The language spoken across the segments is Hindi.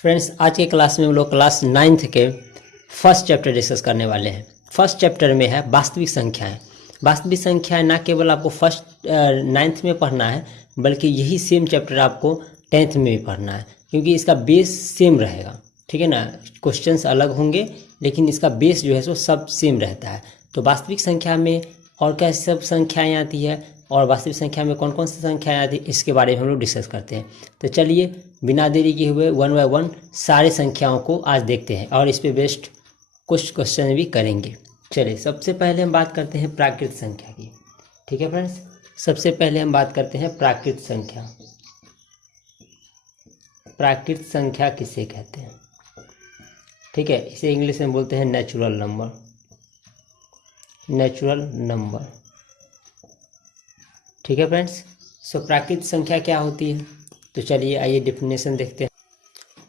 फ्रेंड्स, आज के क्लास में हम लोग क्लास 9th के फर्स्ट चैप्टर डिस्कस करने वाले हैं। फर्स्ट चैप्टर में है वास्तविक संख्याएं। वास्तविक संख्याएं ना केवल आपको फर्स्ट 9th में पढ़ना है, बल्कि यही सेम चैप्टर आपको 10th में भी पढ़ना है, क्योंकि इसका बेस सेम रहेगा। ठीक है ना, क्वेश्चंस अलग होंगे लेकिन इसका बेस जो है सो सब सेम रहता है। तो वास्तविक संख्या में और क्या सब संख्याएँ आती है और वास्तविक संख्या में कौन कौन सी संख्याएं आती है, इसके बारे में हम लोग डिस्कस करते हैं। तो चलिए बिना देरी किए हुए वन बाय वन सारे संख्याओं को आज देखते हैं और इस पे बेस्ड कुछ क्वेश्चन भी करेंगे। चलिए सबसे पहले हम बात करते हैं प्राकृत संख्या की। ठीक है फ्रेंड्स, सबसे पहले हम बात करते हैं प्राकृत संख्या। प्राकृत संख्या किसे कहते हैं? ठीक है, इसे इंग्लिश में बोलते हैं नेचुरल नंबर। Natural number. ठीक है फ्रेंड्स, सो प्राकृत संख्या क्या होती है? तो चलिए आइए डेफिनेशन देखते हैं।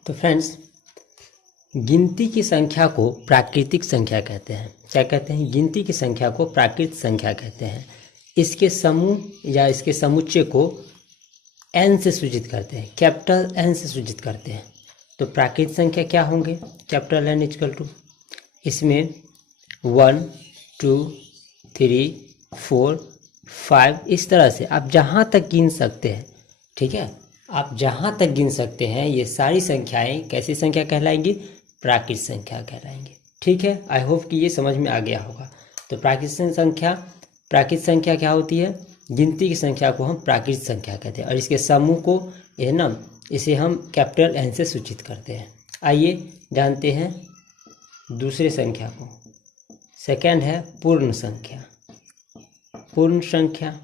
तो फ्रेंड्स, गिनती की संख्या को प्राकृतिक संख्या कहते हैं। क्या कहते हैं? गिनती की संख्या को प्राकृत संख्या कहते हैं। इसके समूह या इसके समुच्चय को n से सूचित करते हैं, कैपिटल N से सूचित करते हैं। तो प्राकृत संख्या क्या होंगे? कैपिटल N इक्वल टू इसमें 1 2 3 4 5 इस तरह से आप जहाँ तक गिन सकते हैं। ठीक है, आप जहाँ तक गिन सकते हैं ये सारी संख्याएं कैसी संख्या कहलाएंगी? प्राकृत संख्या कहलाएंगी। ठीक है, आई होप कि ये समझ में आ गया होगा। तो प्राकृत संख्या क्या होती है? गिनती की संख्या को हम प्राकृत संख्या कहते हैं और इसके समूह को ये ना इसे हम कैपिटल N से सूचित करते हैं। आइए जानते हैं दूसरे संख्या को। सेकंड है पूर्ण संख्या। पूर्ण संख्या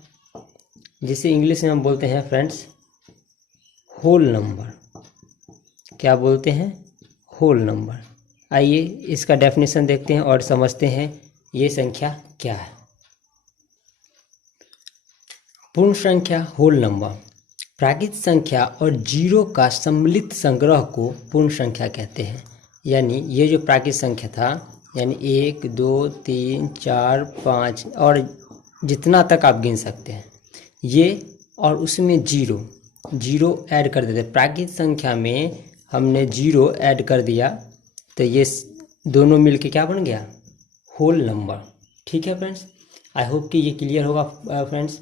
जिसे इंग्लिश में हम बोलते हैं फ्रेंड्स होल नंबर। क्या बोलते हैं? Whole number. आइए इसका डेफिनेशन देखते हैं और समझते हैं ये संख्या क्या है। पूर्ण संख्या होल नंबर प्राकृत संख्या और जीरो का सम्मिलित संग्रह को पूर्ण संख्या कहते हैं। यानी ये जो प्राकृत संख्या था, यानी 1 2 3 4 5 और जितना तक आप गिन सकते हैं ये, और उसमें जीरो ऐड कर देते। प्राकृत संख्या में हमने जीरो ऐड कर दिया तो ये दोनों मिलके क्या बन गया? Whole number. ठीक है फ्रेंड्स, आई होप कि ये क्लियर होगा फ्रेंड्स।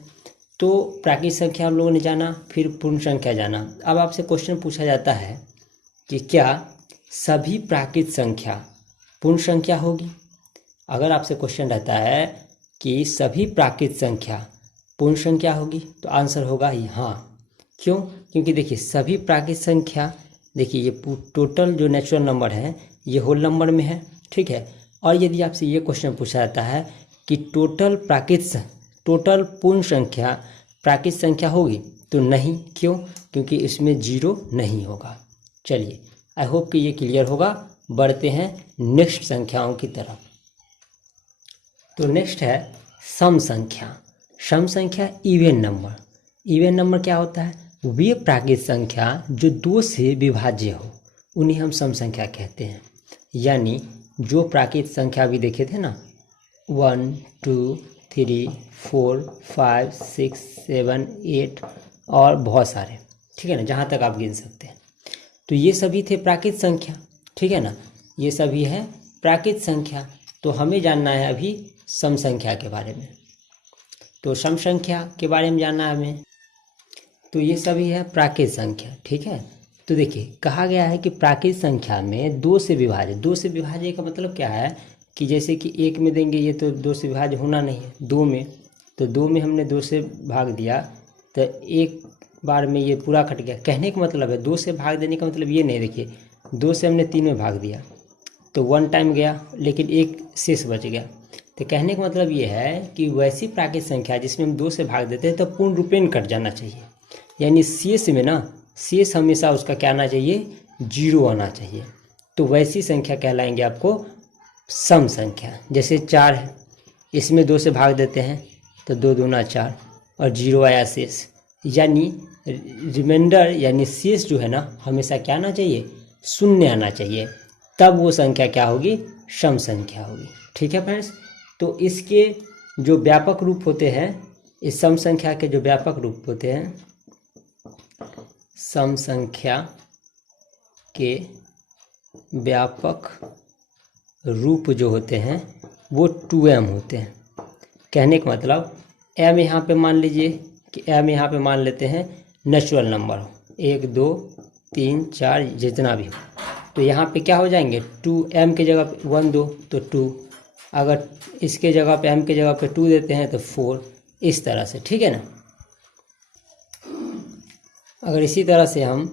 तो प्राकृत संख्या हम लोगों ने जाना, फिर पूर्ण संख्या जाना। अब आपसे क्वेश्चन पूछा जाता है कि क्या सभी प्राकृत संख्या पूर्ण संख्या होगी? अगर आपसे क्वेश्चन रहता है कि सभी प्राकृत संख्या पूर्ण संख्या होगी तो आंसर होगा हाँ। क्यों? क्योंकि देखिए सभी प्राकृत संख्या, देखिए ये टोटल जो नेचुरल नंबर है ये होल नंबर में है। ठीक है, और यदि आपसे ये क्वेश्चन पूछा जाता है कि टोटल पूर्ण संख्या प्राकृत संख्या होगी तो नहीं। क्यों? क्योंकि इसमें जीरो नहीं होगा। चलिए आई होप कि ये क्लियर होगा। बढ़ते हैं नेक्स्ट संख्याओं की तरफ। तो नेक्स्ट है सम संख्या। सम संख्या इवन नंबर। इवन नंबर क्या होता है? वे प्राकृत संख्या जो 2 से विभाज्य हो उन्हें हम सम संख्या कहते हैं। यानी जो प्राकृत संख्या भी देखे थे ना, 1 2 3 4 5 6 7 8 और बहुत सारे, ठीक है ना, जहाँ तक आप गिन सकते हैं, तो ये सभी थे प्राकृत संख्या। ठीक है ना, ये सभी है प्राकृत संख्या। तो हमें जानना है अभी सम संख्या के बारे में। तो सम संख्या के बारे में जानना है हमें। तो ये सभी है प्राकृत संख्या। ठीक है, तो देखिए कहा गया है कि प्राकृत संख्या में 2 से विभाज्य। 2 से विभाज्य का मतलब क्या है कि जैसे कि 1 में देंगे ये तो 2 से विभाज्य होना नहीं है। 2 में, तो 2 में हमने 2 से भाग दिया तो एक बार में ये पूरा कट गया। कहने का मतलब है 2 से भाग देने का मतलब ये नहीं, देखिए 2 से हमने 3 में भाग दिया तो 1 टाइम गया लेकिन एक शेष बच गया। तो कहने का मतलब ये है कि वैसी प्राकृत संख्या जिसमें हम 2 से भाग देते हैं तो पूर्ण रूपेण कट जाना चाहिए। यानी शेष में ना, शेष हमेशा उसका क्या आना चाहिए? जीरो आना चाहिए। तो वैसी संख्या कहलाएंगे आपको सम संख्या। जैसे 4 है, इसमें 2 से भाग देते हैं तो 2 दूना 4 और जीरो आया शेष। यानी रिमाइंडर यानी शेष जो है ना हमेशा क्या आना चाहिए? शून्य आना चाहिए। तब वो संख्या क्या होगी? सम संख्या होगी। ठीक है फ्रेंड्स, तो इसके जो व्यापक रूप होते हैं, इस सम संख्या के जो व्यापक रूप होते हैं, सम संख्या के व्यापक रूप जो होते हैं वो 2m होते हैं। कहने का मतलब m यहाँ पे मान लीजिए कि m यहाँ पे मान लेते हैं नेचुरल नंबर हो, 1 2 3 4 जितना भी हो, तो यहाँ पे क्या हो जाएंगे 2m के जगह पे 1 2 तो 2, अगर इसके जगह पे m के जगह पे 2 देते हैं तो 4, इस तरह से, ठीक है ना। अगर इसी तरह से हम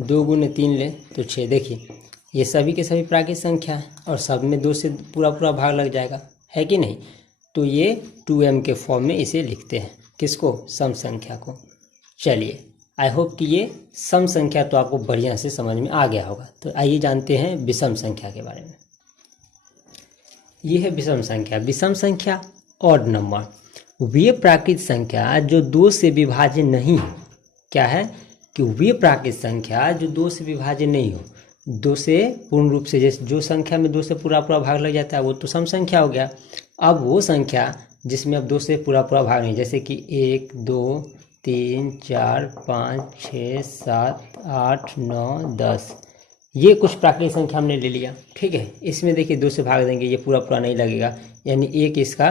2 गुने 3 लें तो 6। देखिए ये सभी के सभी प्राकृत संख्या है और सब में 2 से पूरा पूरा भाग लग जाएगा, है कि नहीं। तो ये 2m के फॉर्म में इसे लिखते हैं, किसको, सम संख्या को। चलिए आई होप कि ये सम संख्या तो आपको बढ़िया से समझ में आ गया होगा। तो आइए जानते हैं विषम संख्या के बारे में। ये है विषम संख्या। विषम संख्या ऑड नंबर, वे प्राकृत संख्या जो 2 से विभाज्य नहीं हो। क्या है कि वे प्राकृत संख्या जो 2 से विभाज्य नहीं हो, 2 से पूर्ण रूप से, जैसे जो संख्या में 2 से पूरा पूरा भाग लग जाता है वो तो सम संख्या हो गया। अब वो संख्या जिसमें अब 2 से पूरा पूरा भाग नहीं, जैसे कि 1 2 3 4 5 6 7 8 9 10, ये कुछ प्राकृतिक संख्या हमने ले लिया, ठीक है। इसमें देखिए 2 से भाग देंगे, ये पूरा पूरा नहीं लगेगा, यानी 1 इसका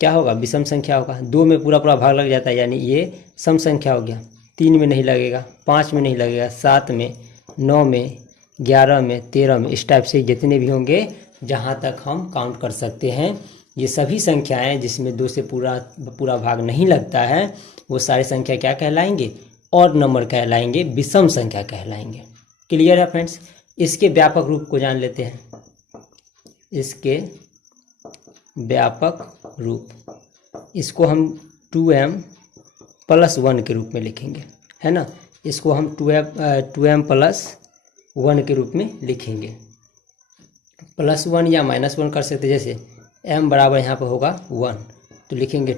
क्या होगा, विषम संख्या होगा। 2 में पूरा पूरा भाग लग जाता है, यानी ये सम संख्या हो गया। 3 में नहीं लगेगा, 5 में नहीं लगेगा, 7 में, 9 में, 11 में, 13 में, इस टाइप से जितने भी होंगे जहाँ तक हम काउंट कर सकते हैं, ये सभी संख्याएं जिसमें 2 से पूरा भाग नहीं लगता है वो सारी संख्या क्या कहलाएंगे, ऑड नंबर कहलाएंगे, विषम संख्या कहलाएंगे। क्लियर है फ्रेंड्स। इसके व्यापक रूप को जान लेते हैं। इसके व्यापक रूप, इसको हम 2m + 1 के रूप में लिखेंगे, है ना। इसको हम 2m + 1 के रूप में लिखेंगे। +1 या -1 कर सकते, जैसे m बराबर यहाँ पर होगा 1 तो लिखेंगे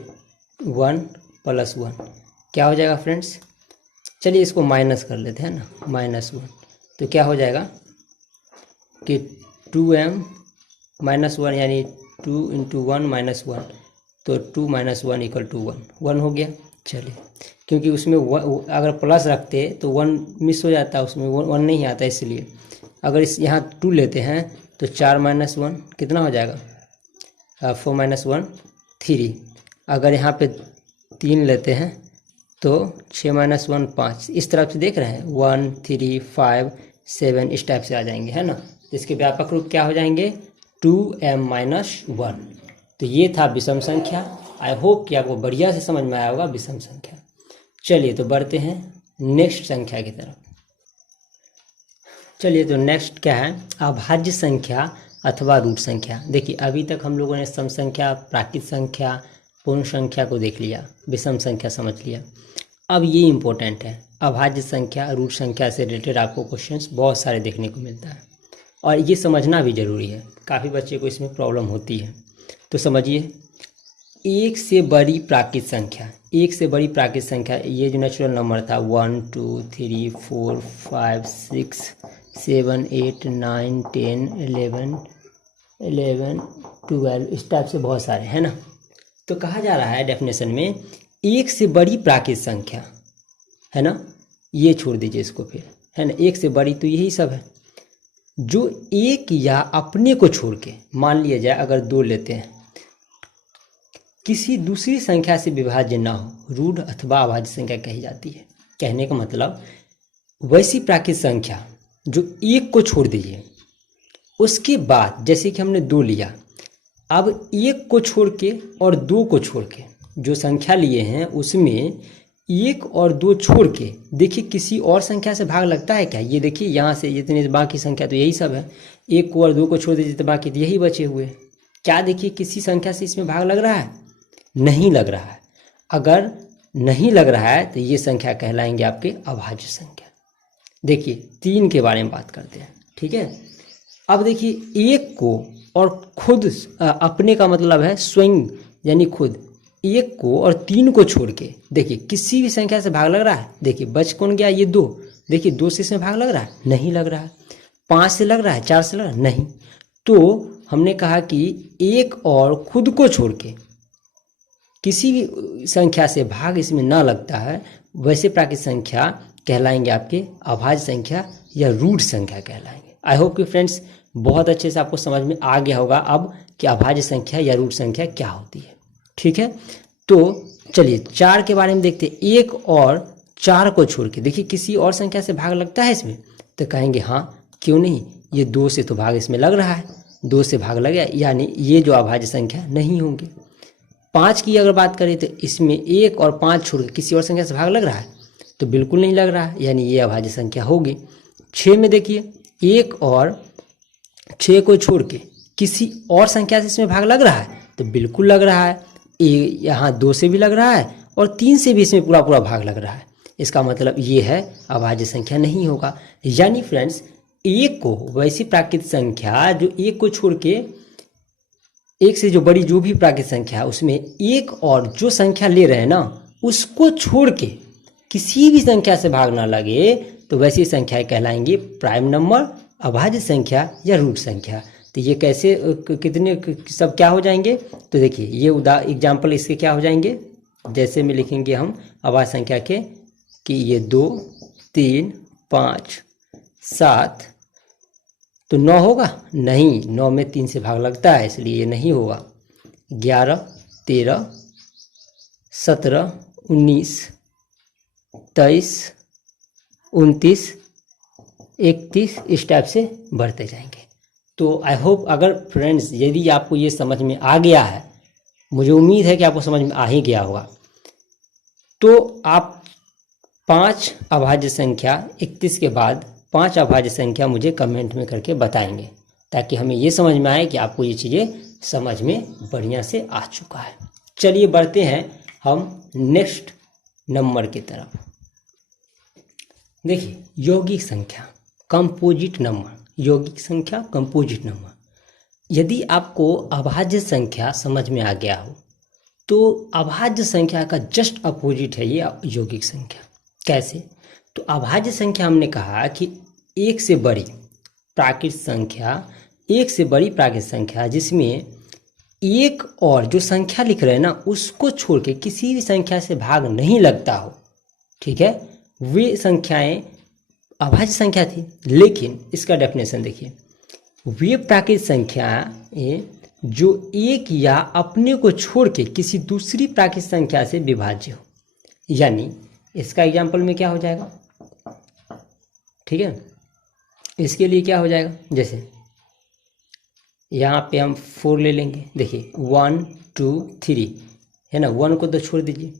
1 + 1, क्या हो जाएगा फ्रेंड्स। चलिए इसको माइनस कर लेते हैं ना, -1, तो क्या हो जाएगा कि 2m - 1 यानी 2 × 1 - 1, तो 2 - 1 = 1 हो गया। चलिए, क्योंकि उसमें अगर प्लस रखते तो 1 मिस हो जाता, उसमें 1 नहीं आता, इसलिए अगर इस यहाँ 2 लेते हैं तो 4 - 1 कितना हो जाएगा, 4 - 1 3। अगर यहाँ पे 3 लेते हैं तो 6 - 1 5, इस तरफ से देख रहे हैं 1 3 5 7 इस टाइप से आ जाएंगे, है ना। इसके व्यापक रूप क्या हो जाएंगे, 2m - 1। तो ये था विषम संख्या। आई होप कि आपको बढ़िया से समझ में आया होगा विषम संख्या। चलिए तो बढ़ते हैं नेक्स्ट संख्या की तरफ। चलिए तो नेक्स्ट क्या है, अभाज्य संख्या अथवा रूट संख्या। देखिए अभी तक हम लोगों ने सम संख्या, प्राकृत संख्या, पूर्ण संख्या को देख लिया, विषम संख्या समझ लिया। अब ये इम्पोर्टेंट है, अभाज्य संख्या, रूट संख्या से रिलेटेड आपको क्वेश्चंस बहुत सारे देखने को मिलता है और ये समझना भी ज़रूरी है। काफ़ी बच्चे को इसमें प्रॉब्लम होती है। तो समझिए, एक से बड़ी प्राकृत संख्या, एक से बड़ी प्राकृत संख्या, ये जो नेचुरल नंबर था 1 2 3 4 5 6 7 8 9 10 11 12 इस टाइप से बहुत सारे, है ना। तो कहा जा रहा है डेफिनेशन में, एक से बड़ी प्राकृत संख्या, है ना, ये छोड़ दीजिए इसको फिर, है ना। एक से बड़ी तो यही सब है, जो एक या अपने को छोड़ के, मान लिया जाए अगर 2 लेते हैं, किसी दूसरी संख्या से विभाज्य ना हो, रूढ़ अथवा अभाज्य संख्या कही जाती है। कहने का मतलब वैसी प्राकृत संख्या जो एक को छोड़ दीजिए, उसके बाद जैसे कि हमने 2 लिया, अब एक को छोड़ के और 2 को छोड़ के जो संख्या लिए हैं उसमें 1 और 2 छोड़ के देखिए किसी और संख्या से भाग लगता है क्या। ये देखिए यहाँ से इतने बाकी संख्या तो यही सब है, 1 को और 2 को छोड़ दीजिए तो बाकी तो यही बचे हुए। क्या देखिए किसी संख्या से इसमें भाग लग रहा है, नहीं लग रहा है। अगर नहीं लग रहा है तो ये संख्या कहलाएंगे आपके अभाज्य संख्या। देखिए 3 के बारे में बात करते हैं, ठीक है। अब देखिए 1 को और खुद, अपने का मतलब है स्वयं यानी खुद, 1 को और 3 को छोड़ के देखिए किसी भी संख्या से भाग लग रहा है। देखिए बच कौन गया, ये 2, देखिए 2 से इसमें भाग लग रहा है, नहीं लग रहा है। 5 से लग रहा है, 4 से लग रहा है, नहीं। तो हमने कहा कि 1 और खुद को छोड़ के किसी भी संख्या से भाग इसमें ना लगता है, वैसे प्राकृत संख्या कहलाएंगे आपके अभाज्य संख्या या रूट संख्या कहलाएंगे। आई होप कि फ्रेंड्स बहुत अच्छे से आपको समझ में आ गया होगा अब कि अभाज्य संख्या या रूट संख्या क्या होती है। ठीक है, तो चलिए 4 के बारे में देखते हैं। 1 और 4 को छोड़ के देखिए किसी और संख्या से भाग लगता है इसमें, तो कहेंगे हाँ क्यों नहीं, ये 2 से तो भाग इसमें लग रहा है, 2 से भाग लग गया, यानी ये जो अभाज्य संख्या नहीं होंगे। 5 की अगर बात करें तो इसमें 1 और 5 छोड़ के किसी और संख्या से भाग लग रहा है, तो बिल्कुल नहीं लग रहा है, यानी ये अभाज्य संख्या होगी। 6 में देखिए 1 और 6 को छोड़ के किसी और संख्या से इसमें भाग लग रहा है, तो बिल्कुल लग रहा है। यहाँ 2 से भी लग रहा है और 3 से भी इसमें पूरा पूरा भाग लग रहा है, इसका मतलब ये है अभाज्य संख्या नहीं होगा। यानी फ्रेंड्स 1 को वैसी प्राकृतिक संख्या जो 1 को छोड़ के 1 से जो बड़ी जो भी प्राकृतिक संख्या है उसमें 1 और जो संख्या ले रहे हैं ना उसको छोड़ के किसी भी संख्या से भाग ना लगे, तो वैसी संख्याएं कहलाएंगी प्राइम नंबर, अभाज्य संख्या या रूट संख्या। तो ये कैसे कितने सब क्या हो जाएंगे, तो देखिए ये एग्जाम्पल इसके क्या हो जाएंगे, जैसे में लिखेंगे हम अभाज्य संख्या के कि ये 2 3 5 7, तो 9 होगा नहीं, 9 में 3 से भाग लगता है इसलिए ये नहीं होगा। 11 13 17 19 23 29 31 इस टाइप से बढ़ते जाएंगे। तो आई होप अगर फ्रेंड्स यदि आपको ये समझ में आ गया है, मुझे उम्मीद है कि आपको समझ में आ ही गया होगा, तो आप 5 अभाज्य संख्या 31 के बाद 5 अभाज्य संख्या मुझे कमेंट में करके बताएंगे, ताकि हमें ये समझ में आए कि आपको ये चीज़ें समझ में बढ़िया से आ चुका है। चलिए बढ़ते हैं हम नेक्स्ट नंबर की तरफ। देखिए यौगिक संख्या, कंपोजिट नंबर, यौगिक संख्या कंपोजिट नंबर। यदि आपको अभाज्य संख्या समझ में आ गया हो, तो अभाज्य संख्या का जस्ट अपोजिट है ये यौगिक संख्या। कैसे, तो अभाज्य संख्या हमने कहा कि 1 से बड़ी प्राकृत संख्या, 1 से बड़ी प्राकृत संख्या जिसमें 1 और जो संख्या लिख रहे हैं ना उसको छोड़ के किसी भी संख्या से भाग नहीं लगता हो, ठीक है, वे संख्याएं अभाज्य संख्या थी। लेकिन इसका डेफिनेशन देखिए, वे प्राकृतिक संख्याएं जो 1 या अपने को छोड़ के किसी दूसरी प्राकृतिक संख्या से विभाज्य हो, यानी इसका एग्जाम्पल में क्या हो जाएगा, ठीक है, इसके लिए क्या हो जाएगा, जैसे यहाँ पे हम 4 ले लेंगे। देखिए 1 2 3 है ना, 1 को तो छोड़ दीजिए,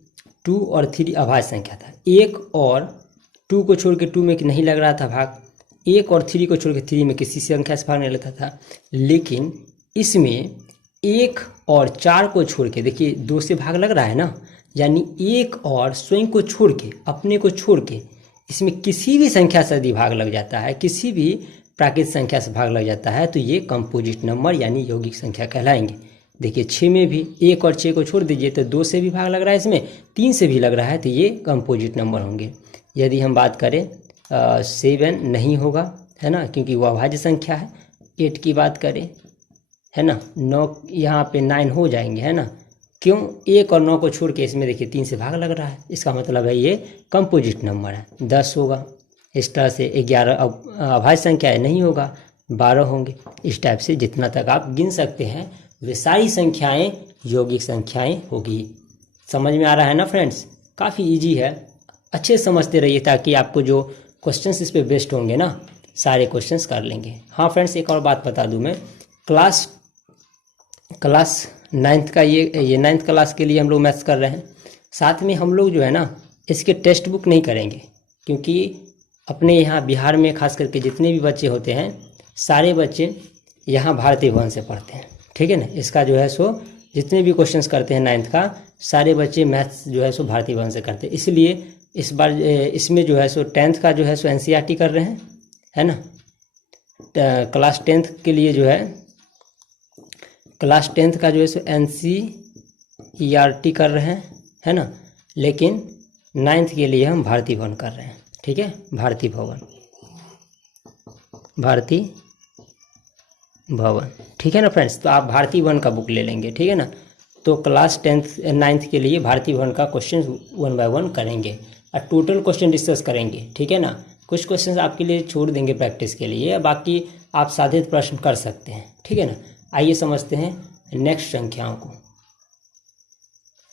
2 और 3 अभाज्य संख्या था। 1 और 2 को छोड़ के 2 में नहीं लग रहा था भाग, 1 और 3 को छोड़ के 3 में किसी संख्या से भाग नहीं लगता था। लेकिन इसमें 1 और 4 को छोड़ के देखिए 2 से भाग लग रहा है ना, यानी 1 और स्वयं को छोड़ के, अपने को छोड़ के इसमें किसी भी संख्या से यदि भाग लग जाता है, किसी भी प्राकृतिक संख्या से भाग लग जाता है, तो ये कंपोजिट नंबर यानी यौगिक संख्या कहलाएंगे। देखिए 6 में भी 1 और 6 को छोड़ दीजिए तो 2 से भी भाग लग रहा है, इसमें 3 से भी लग रहा है, तो ये कंपोजिट नंबर होंगे। यदि हम बात करें 7 नहीं होगा, है ना, क्योंकि वो अभाज्य संख्या है। 8 की बात करें, है ना, 9 यहाँ पे 9 हो जाएंगे, है ना, क्यों, 1 और 9 को छोड़ के इसमें देखिए 3 से भाग लग रहा है, इसका मतलब है ये कंपोजिट नंबर है। 10 होगा, इस तरह से 11 अभाज्य संख्या है, नहीं होगा, 12 होंगे। इस टाइप से जितना तक आप गिन सकते हैं वे सारी संख्याएं यौगिक संख्याएं होगी। समझ में आ रहा है ना फ्रेंड्स, काफ़ी इजी है, अच्छे समझते रहिए ताकि आपको जो क्वेश्चंस इस पे बेस्ड होंगे ना सारे क्वेश्चंस कर लेंगे। हाँ फ्रेंड्स, एक और बात बता दूं मैं, क्लास 9th का ये 9th क्लास के लिए हम लोग मैथ्स कर रहे हैं, साथ में हम लोग जो है ना इसके टेक्स्ट बुक नहीं करेंगे, क्योंकि अपने यहाँ बिहार में खास करके जितने भी बच्चे होते हैं सारे बच्चे यहाँ भारतीय भवन से पढ़ते हैं, ठीक है ना। इसका जो है सो जितने भी क्वेश्चंस करते हैं 9th का सारे बच्चे मैथ्स जो है सो भारतीय भवन से करते हैं, इसलिए इस बार इसमें जो है सो 10th का जो है सो NCERT कर रहे हैं, है ना। क्लास 10th के लिए जो है क्लास 10th का जो है सो NCERT कर रहे हैं, है ना, लेकिन 9th के लिए हम भारतीय भवन कर रहे हैं, ठीक है, भारतीय भवन, ठीक है ना फ्रेंड्स। तो आप भारतीय भवन का बुक ले लेंगे, ठीक है ना। तो क्लास 10th 9th के लिए भारतीय भवन का क्वेश्चन 1 बाय 1 करेंगे और टोटल क्वेश्चन डिस्कस करेंगे, ठीक है ना। कुछ क्वेश्चन आपके लिए छोड़ देंगे प्रैक्टिस के लिए, बाकी आप साधित प्रश्न कर सकते हैं, ठीक है ना। आइए समझते हैं नेक्स्ट संख्याओं को।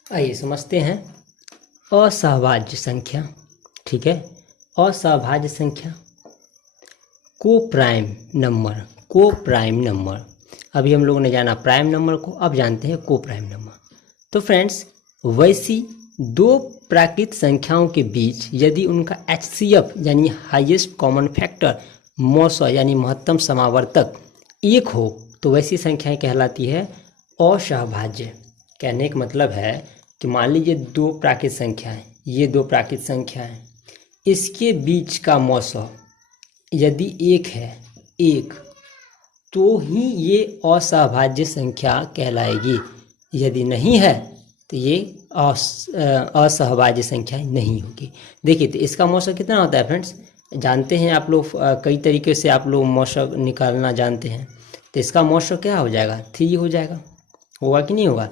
आइए समझते हैं असहभाज्य संख्या, ठीक है। असहभाज्य संख्या को प्राइम नंबर। अभी हम लोगों ने जाना प्राइम नंबर को, अब जानते हैं को प्राइम नंबर। तो फ्रेंड्स, वैसी दो प्राकृत संख्याओं के बीच यदि उनका HCF यानी हाईएस्ट कॉमन फैक्टर मौसा यानी महत्तम समावर्तक 1 हो तो वैसी संख्याएं कहलाती है असहभाज्य। कहने का मतलब है कि मान लीजिए दो प्राकृत संख्याएं, ये दो प्राकृत संख्याएं, इसके बीच का मौसा यदि 1 है, 1, तो ही ये असहभाज्य संख्या कहलाएगी। यदि नहीं है तो ये असहभाज्य संख्या नहीं होगी। देखिए, तो इसका मौसा कितना होता है फ्रेंड्स, जानते हैं आप लोग, कई तरीके से आप लोग मौसा निकालना जानते हैं। तो इसका मौसा क्या हो जाएगा, 3 हो जाएगा, होगा कि नहीं होगा।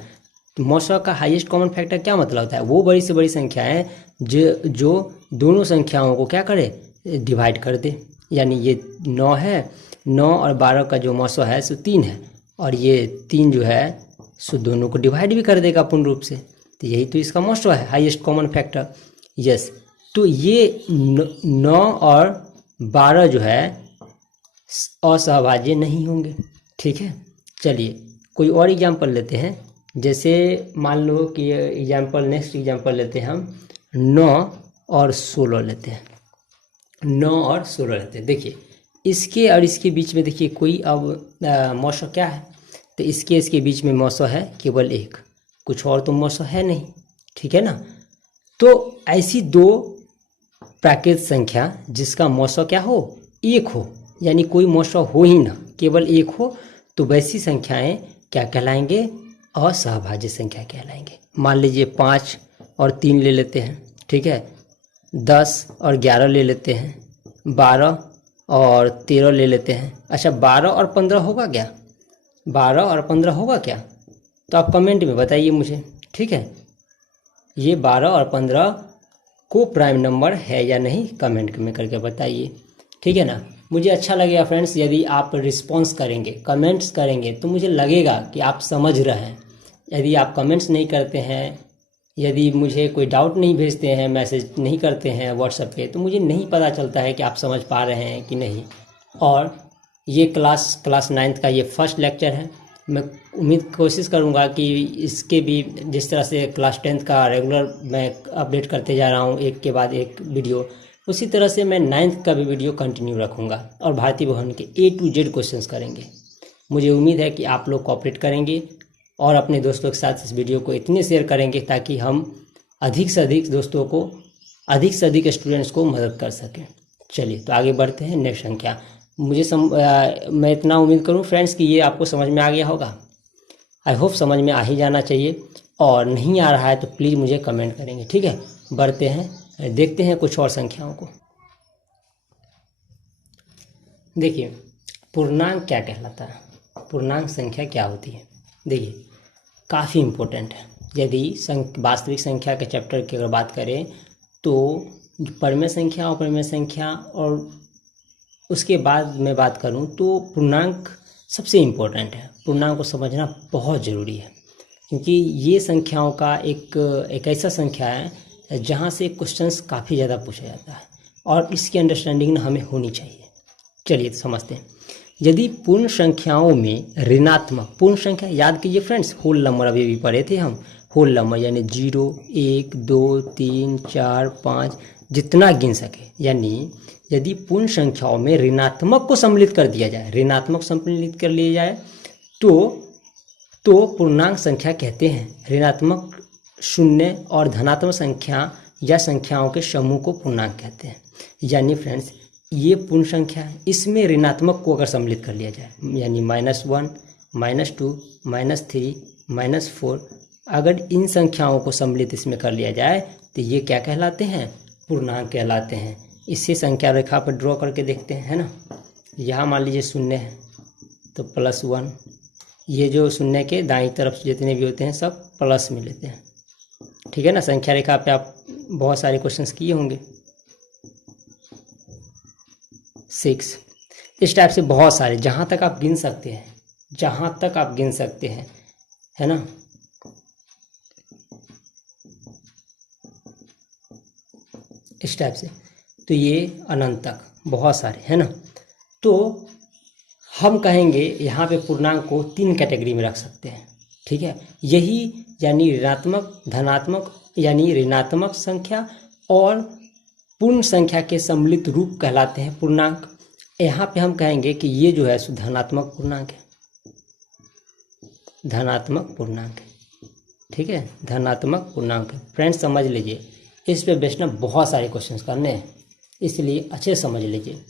तो मौसा का हाईएस्ट कॉमन फैक्टर क्या मतलब होता है, वो बड़ी से बड़ी संख्या है जो दोनों संख्याओं को क्या करे, डिवाइड कर दे। यानी ये 9 है, 9 और 12 का जो मौसा है सो 3 है, और ये 3 जो है सो दोनों को डिवाइड भी कर देगा पूर्ण रूप से। तो यही तो इसका मौसा है, हाईएस्ट कॉमन फैक्टर। यस, तो ये 9 और 12 जो है असहभाज्य नहीं होंगे, ठीक है। चलिए कोई और एग्जाम्पल लेते हैं। जैसे मान लो कि नेक्स्ट एग्जाम्पल लेते हैं हम 9 और 16 लेते हैं। 9 और 16 लेते हैं। देखिए, इसके और इसके बीच में देखिए कोई अब मौसा क्या है, तो इसके बीच में मौसा है केवल 1, कुछ और तो मौसा है नहीं, ठीक है ना। तो ऐसी दो प्राकृत संख्या जिसका मौसा क्या हो, 1 हो, यानी कोई मौसा हो ही ना, केवल 1 हो, तो वैसी संख्याएं क्या कहलाएंगे, असहभाज्य संख्या कहलाएंगे। मान लीजिए 5 और 3 ले लेते हैं, ठीक है। 10 और 11 ले लेते हैं, 12 और 13 ले लेते हैं। अच्छा, 12 और 15 होगा क्या, 12 और 15 होगा क्या, तो आप कमेंट में बताइए मुझे, ठीक है। ये 12 और 15 को प्राइम नंबर है या नहीं, कमेंट में करके बताइए, ठीक है ना। मुझे अच्छा लगेगा फ्रेंड्स यदि आप रिस्पॉन्स करेंगे, कमेंट्स करेंगे, तो मुझे लगेगा कि आप समझ रहे हैं। यदि आप कमेंट्स नहीं करते हैं, यदि मुझे कोई डाउट नहीं भेजते हैं, मैसेज नहीं करते हैं व्हाट्सएप पे, तो मुझे नहीं पता चलता है कि आप समझ पा रहे हैं कि नहीं। और ये क्लास 9th का ये फर्स्ट लेक्चर है। मैं कोशिश करूँगा कि इसके भी जिस तरह से क्लास 10th का रेगुलर मैं अपडेट करते जा रहा हूँ एक के बाद एक वीडियो, उसी तरह से मैं 9th का भी वीडियो कंटिन्यू रखूँगा और भारतीय भवन के A to Z क्वेश्चंस करेंगे। मुझे उम्मीद है कि आप लोग कोऑपरेट करेंगे और अपने दोस्तों के साथ इस वीडियो को इतने शेयर करेंगे ताकि हम अधिक से अधिक दोस्तों को, अधिक से अधिक स्टूडेंट्स को मदद कर सकें। चलिए तो आगे बढ़ते हैं नेक्स्ट संख्या। मैं इतना उम्मीद करूं फ्रेंड्स कि ये आपको समझ में आ गया होगा। आई होप समझ में आ ही जाना चाहिए, और नहीं आ रहा है तो प्लीज़ मुझे कमेंट करेंगे, ठीक है। बढ़ते हैं, देखते हैं कुछ और संख्याओं को। देखिए, पूर्णांक क्या कहलाता है, पूर्णांक संख्या क्या होती है। देखिए, काफ़ी इम्पोर्टेंट है। यदि वास्तविक संख्या के चैप्टर की अगर बात करें तो परिमेय संख्या और परिमेय संख्या, और उसके बाद मैं बात करूं तो पूर्णांक सबसे इम्पोर्टेंट है। पूर्णांक को समझना बहुत ज़रूरी है, क्योंकि ये संख्याओं का एक ऐसा संख्या है जहां से क्वेश्चंस काफ़ी ज़्यादा पूछा जाता है, और इसकी अंडरस्टैंडिंग ना हमें होनी चाहिए। चलिए तो समझते हैं। यदि पूर्ण संख्याओं में ऋणात्मक, पूर्ण संख्या याद कीजिए फ्रेंड्स, होल नंबर अभी भी पढ़े थे हम, होल नंबर यानी 0, 1, 2, 3, 4, 5 जितना गिन सके, यानी यदि पूर्ण संख्याओं में ऋणात्मक को सम्मिलित कर दिया जाए, ऋणात्मक सम्मिलित कर लिया जाए तो पूर्णांक संख्या कहते हैं। ऋणात्मक, शून्य और धनात्मक संख्या या संख्याओं के समूह को पूर्णांक कहते हैं। यानी फ्रेंड्स, ये पूर्ण संख्या है, इसमें ऋणात्मक को अगर सम्मिलित कर लिया जाए, यानी -1, -2, -3, -4, अगर इन संख्याओं को सम्मिलित इसमें कर लिया जाए तो ये क्या कहलाते हैं, पूर्णांक कहलाते हैं। इसी संख्या रेखा पर ड्रॉ करके देखते हैं, है ना। यहाँ मान लीजिए 0 है तो +1, ये जो शून्य के दाईं तरफ जितने भी होते हैं सब प्लस में लेते हैं, ठीक है ना। संख्या रेखा पे आप बहुत सारे क्वेश्चंस किए होंगे। 6 इस टाइप से बहुत सारे, जहाँ तक आप गिन सकते हैं, जहाँ तक आप गिन सकते हैं, है ना। इस टाइप से, तो ये अनंत तक बहुत सारे, है ना। तो हम कहेंगे यहाँ पे पूर्णांक को 3 कैटेगरी में रख सकते हैं, ठीक है। यही यानी ऋणात्मक, धनात्मक यानी ऋणात्मक संख्या और पूर्ण संख्या के सम्मिलित रूप कहलाते हैं पूर्णांक। यहाँ पे हम कहेंगे कि ये जो है सो धनात्मक पूर्णांक है, धनात्मक पूर्णांक है, ठीक है, धनात्मक पूर्णांक है। फ्रेंड्स समझ लीजिए, इस पे बेस्ट ना बहुत सारे क्वेश्चंस करने हैं, इसलिए अच्छे समझ लीजिए।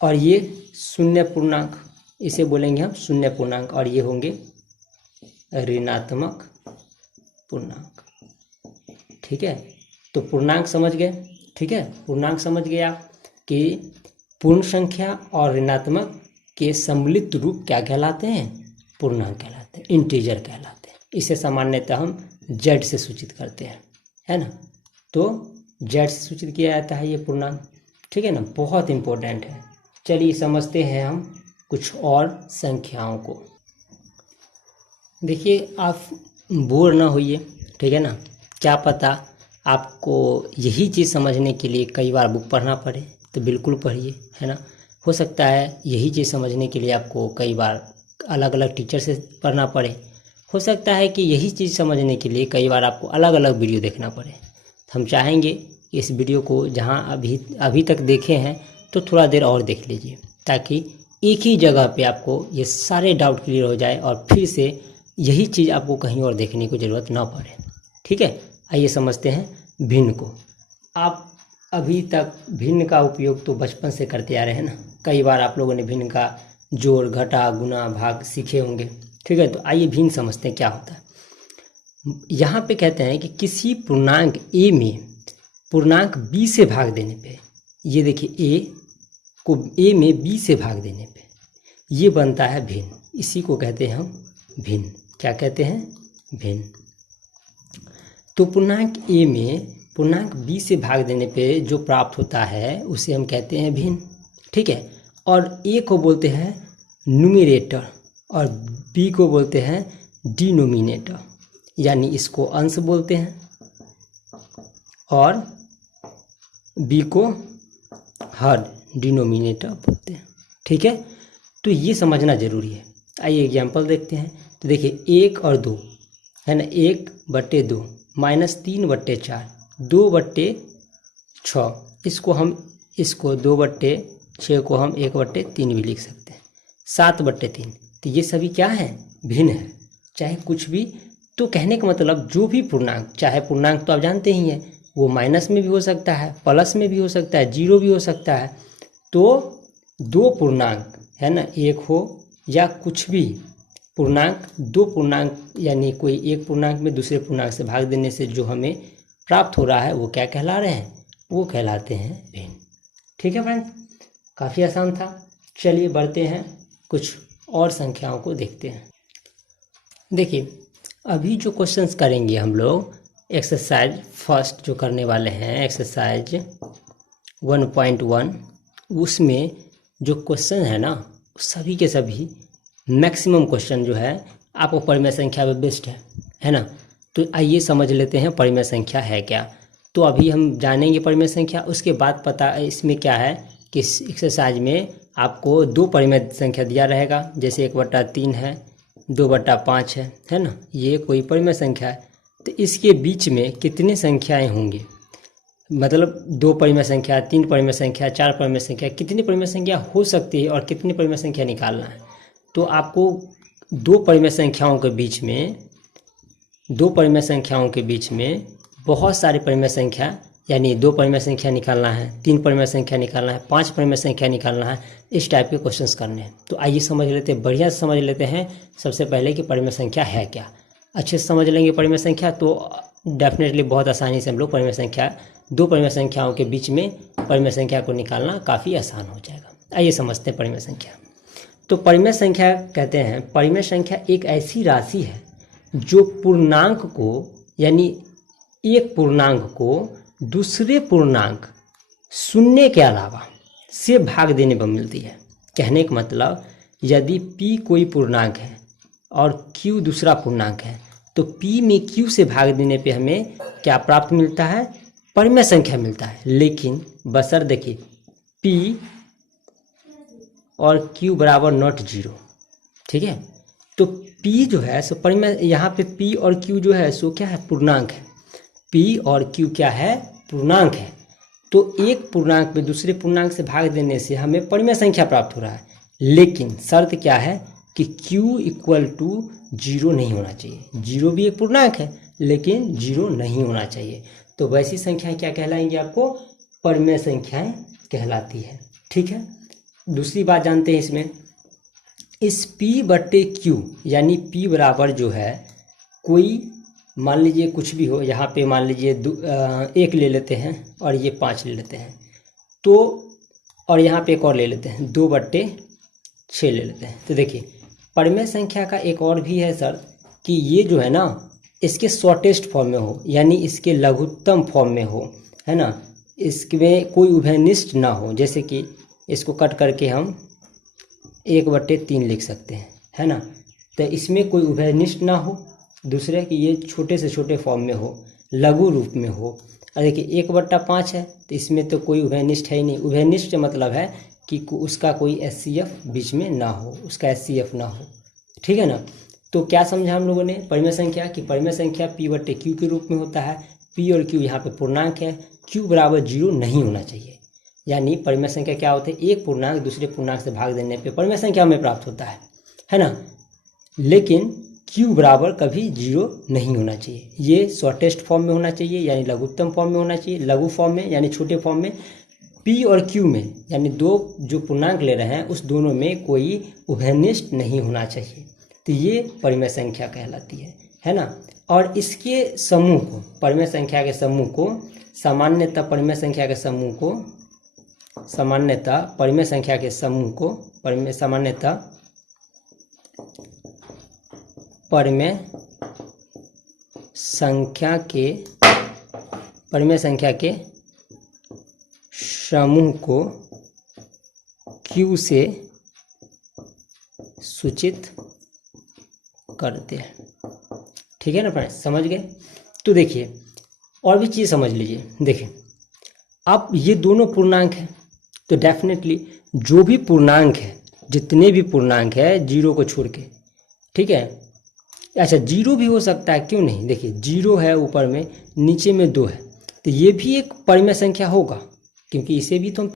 और ये शून्य पूर्णांक, इसे बोलेंगे हम शून्य पूर्णांक, और ये होंगे ऋणात्मक पूर्णांक, ठीक है। तो पूर्णांक समझ गए, ठीक है। पूर्णांक समझ गए आप कि पूर्ण संख्या और ऋणात्मक के सम्मिलित रूप क्या कहलाते हैं, पूर्णांक कहलाते हैं, इंटीजर कहलाते हैं। इसे सामान्यतः हम जेड से सूचित करते हैं, है ना। तो जेड से सूचित किया जाता है ये पूर्णांक, ठीक है ना, बहुत इंपॉर्टेंट है। चलिए समझते हैं हम कुछ और संख्याओं को। देखिए आप बोर ना होइए, ठीक है ना। क्या पता आपको यही चीज़ समझने के लिए कई बार बुक पढ़ना पड़े, तो बिल्कुल पढ़िए, है ना। हो सकता है यही चीज़ समझने के लिए आपको कई बार अलग अलग टीचर से पढ़ना पड़े, हो सकता है कि यही चीज़ समझने के लिए कई बार आपको अलग अलग वीडियो देखना पड़े। हम चाहेंगे कि इस वीडियो को जहाँ अभी तक देखे हैं तो थोड़ा देर और देख लीजिए, ताकि एक ही जगह पे आपको ये सारे डाउट क्लियर हो जाए और फिर से यही चीज़ आपको कहीं और देखने की ज़रूरत ना पड़े, ठीक है। आइए समझते हैं भिन्न को। आप अभी तक भिन्न का उपयोग तो बचपन से करते आ रहे हैं ना। कई बार आप लोगों ने भिन्न का जोड़, घटा, गुना, भाग सीखे होंगे, ठीक है। तो आइए भिन्न समझते हैं क्या होता है। यहाँ पे कहते हैं कि किसी पूर्णांक ए में पूर्णांक बी से भाग देने पे, ये देखिए ए को ए में बी से भाग देने पे ये बनता है भिन्न। इसी को कहते हैं हम भिन्न। क्या कहते हैं, भिन्न। तो पूर्णांक ए में पूर्णांक बी से भाग देने पे जो प्राप्त होता है उसे हम कहते हैं भिन्न, ठीक है। और ए को बोलते हैं न्यूमरेटर और बी को बोलते हैं डिनोमिनेटर, यानी इसको अंश बोलते हैं और बी को हर, डिनोमिनेटर बोलते हैं, ठीक है। तो ये समझना जरूरी है। आइए एग्जाम्पल देखते हैं। तो देखिए 1 और 2 है ना, 1/2 -3/4, 2/6, इसको 2/6 को हम 1/3 भी लिख सकते हैं, 7/3। तो ये सभी क्या है, भिन्न है, चाहे कुछ भी। तो कहने का मतलब जो भी पूर्णांक, चाहे पूर्णांक तो आप जानते ही हैं, वो माइनस में भी हो सकता है, प्लस में भी हो सकता है, जीरो भी हो सकता है। तो दो पूर्णांक है ना, एक हो या कुछ भी पूर्णांक, दो पूर्णांक यानी कोई एक पूर्णांक में दूसरे पूर्णांक से भाग देने से जो हमें प्राप्त हो रहा है वो क्या कहला रहे हैं, वो कहलाते हैं भिन्न, ठीक है फ्रेंड्स। काफ़ी आसान था। चलिए बढ़ते हैं, कुछ और संख्याओं को देखते हैं। देखिए अभी जो क्वेश्चंस करेंगे हम लोग, एक्सरसाइज फर्स्ट जो करने वाले हैं, एक्सरसाइज 1.1, उसमें जो क्वेश्चन है ना सभी के सभी मैक्सिमम क्वेश्चन जो है आपको परिमेय संख्या में बेस्ड है ना। तो आइए समझ लेते हैं परिमेय संख्या है क्या। तो अभी हम जानेंगे परिमेय संख्या, उसके बाद पता इसमें क्या है कि इस एक्सरसाइज में आपको दो परिमेय संख्या दिया रहेगा, जैसे 1/3 है, 2/5 है ना, ये कोई परिमेय संख्या है। तो इसके बीच में कितनी संख्याएं होंगी, मतलब 2 परिमेय संख्या, 3 परिमेय संख्या, 4 परिमेय संख्या, कितनी परिमेय संख्या हो सकती है और कितनी परिमेय संख्या निकालना है। तो आपको दो परिमेय संख्याओं के बीच में बहुत सारी परिमेय संख्या, यानी 2 परिमेय संख्या निकालना है, 3 परिमेय संख्या निकालना है, 5 परिमेय संख्या निकालना है, इस टाइप के क्वेश्चंस करने हैं। तो आइए समझ लेते हैं, बढ़िया से समझ लेते हैं सबसे पहले कि परिमेय संख्या है क्या। अच्छे से समझ लेंगे परिमेय संख्या तो डेफिनेटली बहुत आसानी से हम लोग परिमेय संख्या, दो परिमेय संख्याओं के बीच में परिमेय संख्या को निकालना काफ़ी आसान हो जाएगा। आइए समझते हैं परिमेय संख्या। तो परिमेय संख्या कहते हैं, परिमेय संख्या एक ऐसी राशि है जो पूर्णांक को यानी एक पूर्णांक को दूसरे पूर्णांक शून्य के अलावा से भाग देने पर मिलती है। कहने का मतलब यदि p कोई पूर्णांक है और q दूसरा पूर्णांक है तो p में q से भाग देने पे हमें क्या प्राप्त मिलता है? परिमेय संख्या मिलता है। लेकिन बशर्त देखिए p और q बराबर नॉट जीरो, ठीक है। तो p जो है सो परिमेय, यहाँ पे p और q जो है सो क्या है? पूर्णांक है। p और q क्या है? पूर्णांक है। तो एक पूर्णांक पे दूसरे पूर्णांक से भाग देने से हमें परिमेय संख्या प्राप्त हो रहा है। लेकिन शर्त क्या है कि q इक्वल टू जीरो नहीं होना चाहिए। जीरो भी एक पूर्णांक है लेकिन जीरो नहीं होना चाहिए। तो वैसी संख्याएं क्या कहलाएंगी? आपको परिमेय संख्याएं कहलाती है, ठीक है। दूसरी बात जानते हैं इसमें, इस p बट्टे q यानी p बराबर जो है कोई मान लीजिए कुछ भी हो, यहाँ पे मान लीजिए 1 ले लेते हैं और ये 5 ले लेते हैं, तो और यहाँ पे एक और ले लेते हैं 2/6 ले लेते हैं। तो देखिए परिमेय संख्या का एक और भी है शर्त कि ये जो है ना इसके शॉर्टेस्ट फॉर्म में हो, यानी इसके लघुत्तम फॉर्म में हो, है ना। इसमें कोई उभयनिष्ठ ना हो। जैसे कि इसको कट करके हम 1/3 लिख सकते हैं, है ना। तो इसमें कोई उभयनिष्ठ ना हो, दूसरे कि ये छोटे से छोटे फॉर्म में हो, लघु रूप में हो। और देखिए 1/5 है तो इसमें तो कोई उभयनिष्ठ है ही नहीं। उभयनिष्ठ मतलब है कि उसका कोई HCF बीच में ना हो, उसका HCF ना हो, ठीक है ना। तो क्या समझा हम लोगों ने परिमेय संख्या कि परिमेय संख्या p बट्टे q के रूप में होता है। p और q यहाँ पे पूर्णांक है, q बराबर जीरो नहीं होना चाहिए। यानी परिमेय संख्या क्या होता है? एक पूर्णांक दूसरे पूर्णांक से भाग देने पे परिमेय संख्या हमें प्राप्त होता है ना। लेकिन q बराबर कभी जीरो नहीं होना चाहिए। ये शॉर्टेस्ट फॉर्म में होना चाहिए यानी लघुत्तम फॉर्म में होना चाहिए, लघु फॉर्म में यानी छोटे फॉर्म में। p और q में यानी दो जो पूर्णांक ले रहे हैं उस दोनों में कोई उभयनिष्ठ नहीं होना चाहिए। तो ये परिमेय संख्या कहलाती है ना। और इसके समूह को, परिमेय संख्या के समूह को सामान्यतः परिमेय संख्या के समूह को सामान्यतः परिमेय संख्या के समूह को सामान्यतः परिमेय संख्या के समूह को Q से सूचित करते हैं, ठीक है ना फ्रेंड्स, समझ गए। तो देखिए और भी चीज़ समझ लीजिए। देखिए अब ये दोनों पूर्णांक हैं तो डेफिनेटली जो भी पूर्णांक है, जितने भी पूर्णांक है जीरो को छोड़ के, ठीक है। अच्छा जीरो भी हो सकता है, क्यों नहीं। देखिए जीरो है ऊपर में, नीचे में 2 है, तो ये भी एक परिमेय संख्या होगा क्योंकि इसे भी तो हम